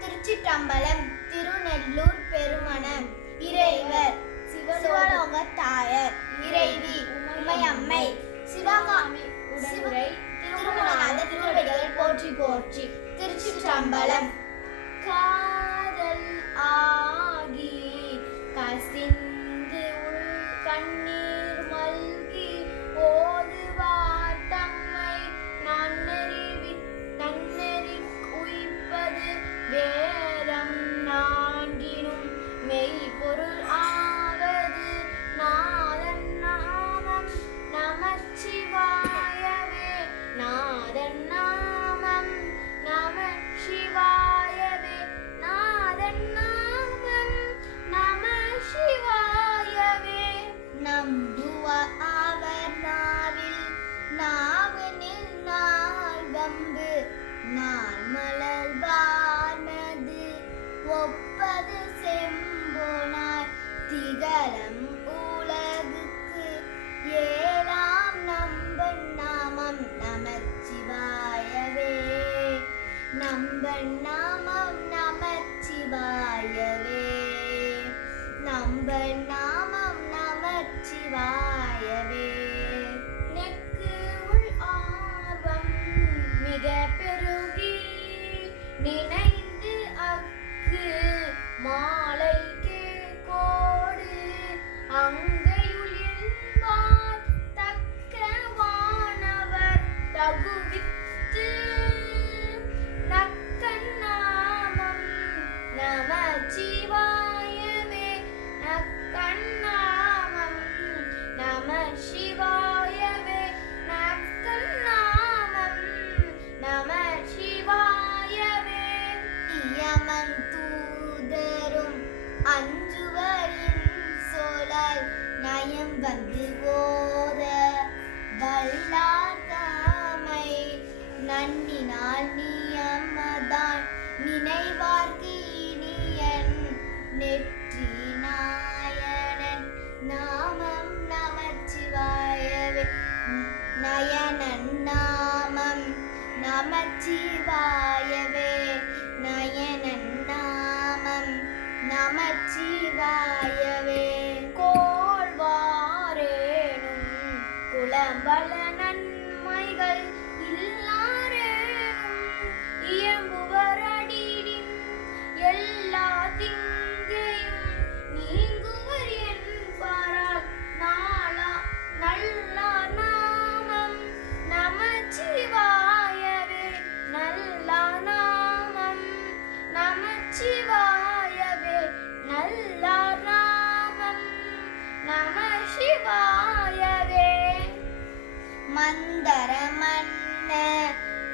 திருச்சிற்றம்பலம். திருநெல்லூர் பெருமணம். இறைவர் சிவலோகத்தாயர். இறைவி உமையம்மை. சிவகாமி திருமணநாத திருவடிகள் போற்றி போற்றி. திருச்சிற்றம்பலம். காதல் ஆகி கசிந்து உள் கண்ணீர் மல்கி ஓதுவார் தம்மை நன்னெறி உய்ப்பது வேரம் நான்கினும் மெய்ப்பொருள் ஆவது நாதன் நாமம் நமச்சிவாயவே. நாதன் நாமம் நமசிவாயவே. நாதன் நாமம் நமசிவாயவே. நம்புவார் அவர் நாவில் நாவனில் நாள் வம்பு நாள் மலர்வானது ஒப்பது செம்போனார் திகழம் உலகுக்கு ஏழாம் நம்பன் நாமம் நமச்சிவாயவே. நம்பன் நாமம் நமச்சிவாயவே. நம்பன் நாமம் நமச்சிவாயவே. நெக்கு உள் ஆர்வம் மிக பெருகி நினைந்து அக்கு மாலைக்கே கோடு அங்கையுள் என்பார் தக்கவானவர் தகுவித்து நக்கன் நாமம் நமச்சிவாயவே. நக்கன் நாமம் நமசிவாயவே. நக்கன் நாமம் நமசிவாயவே. இயமன் தூதரும் அஞ்சுவரின் சோழல் நயம் வந்து ஓத வல்லார் தம்மை நன்னினால் நியமதான் நினைவார்க்கு இனியன் நெற்றி நாயனன் நாமம் நமச்சிவாயவே. நயனன் நாமம் நமச்சிவாயவே. நயனன் நாமம் நமச்சிவாயவே. கோள்வாரேனும் குலம்பல நன்மைகள் இல்லாரேனும் இயம்புவர் அடியின் எல்லா திங்கையும் நீங்குவர் என்பாரால் நல்லார் நாமம் நமச்சிவாயவே. நல்லார் நாமம் நமச்சிவாயவே. நல்லார் நாமம் நமசிவாயவே. மந்தர மன்ன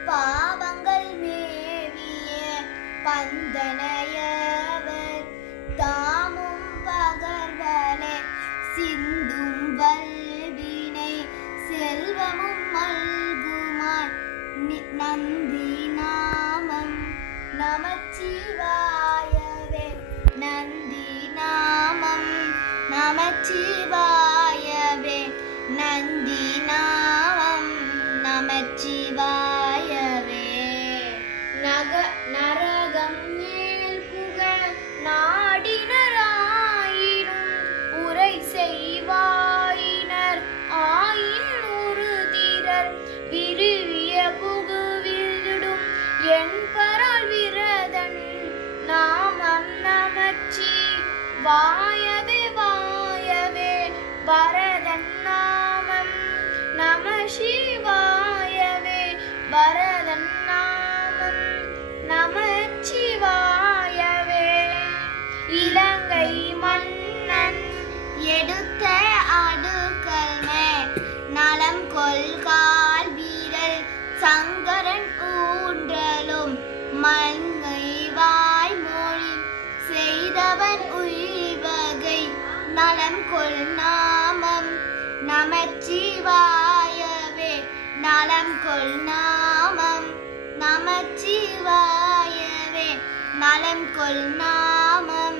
பாவங்கள் மேவிய பந்தனையவர் தாமும் பகர்வலே சிந்தும் வல்வினை செல்வமும் மல்குமார் நந்தி நாமம் நமச்சிவாயவே. நந்தி நாமம் நமச்சிவாயவே. நந்தி நாமம் நமச்சிவாயவே. நரகம் மேல் புக நாடினராயினும் உரை செய்வாயினர் ஆயின் உறுதிரர் விருவிய புகுவிடும் என்பரால் விரதன் நாமம் நமச்சிவாயவே. வாயவே. பரதன் நாமம் நமசிவாயவே. பரதன் நாமம் நமச்சிவாயவே. இலங்கை மன்னன் எடுத்த அடுக்கல்மே நலம் கொள்கால் வீரல் சங்கரன் ஊன்றலும் மங்கை வாய்மொழி செய்தவன் உய்வகை நலம் கொள் நாமம் நமச்சிவாயவே. நலம் கொள் நாமம் நமச்சிவாயவே. நலம் கொள் நாமம்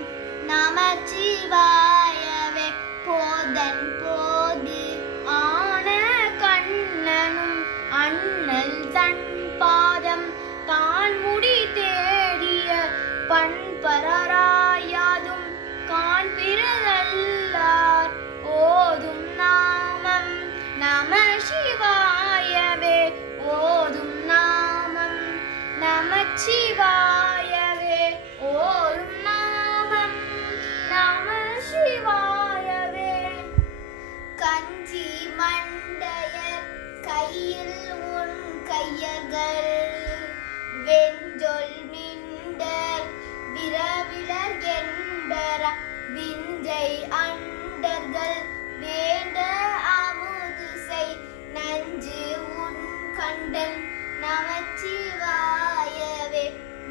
நமச்சிவாயவே. போதன் போது ஆன கண்ணனும் அண்ணல் தன் பாதம் தான் முடி தேடிய நமச்சிவாயவே ஓரும் நாமம் நமசிவாயவே. கஞ்சி மண்டையர் கையில் உன் கையர்கள் வெஞ்சொல் மிண்டர் விரவிலர் என்பர விஞ்சை அண்டர்கள் வேண்ட அமுதுசை நஞ்சு உன் கண்டன் நமச்சிவாயவே.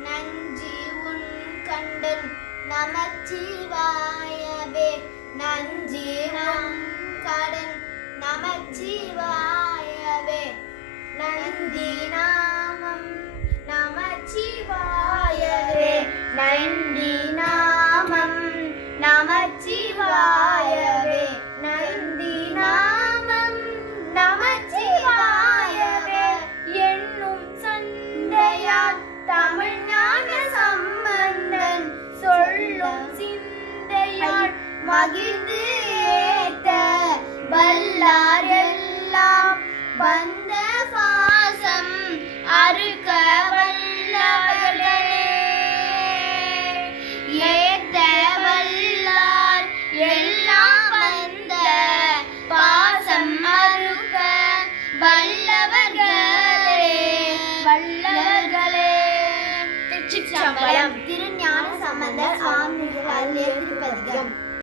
நஞ்சி உன் கண்டன் நமச்சிவாயவே. நஞ்சி உன் கடன் நமச்சிவாயவே. நந்தி நாமம் நமச்சிவாயவே. நந்தி நாமம் நமச்சிவாயவே. நந்தி நாமம் நமச்சிவாயவே. என்னும் சந்தையார் தமிழ்ஞான சம்பந்தன் சொல்லும் சிந்தையார் மகிழ்ந்து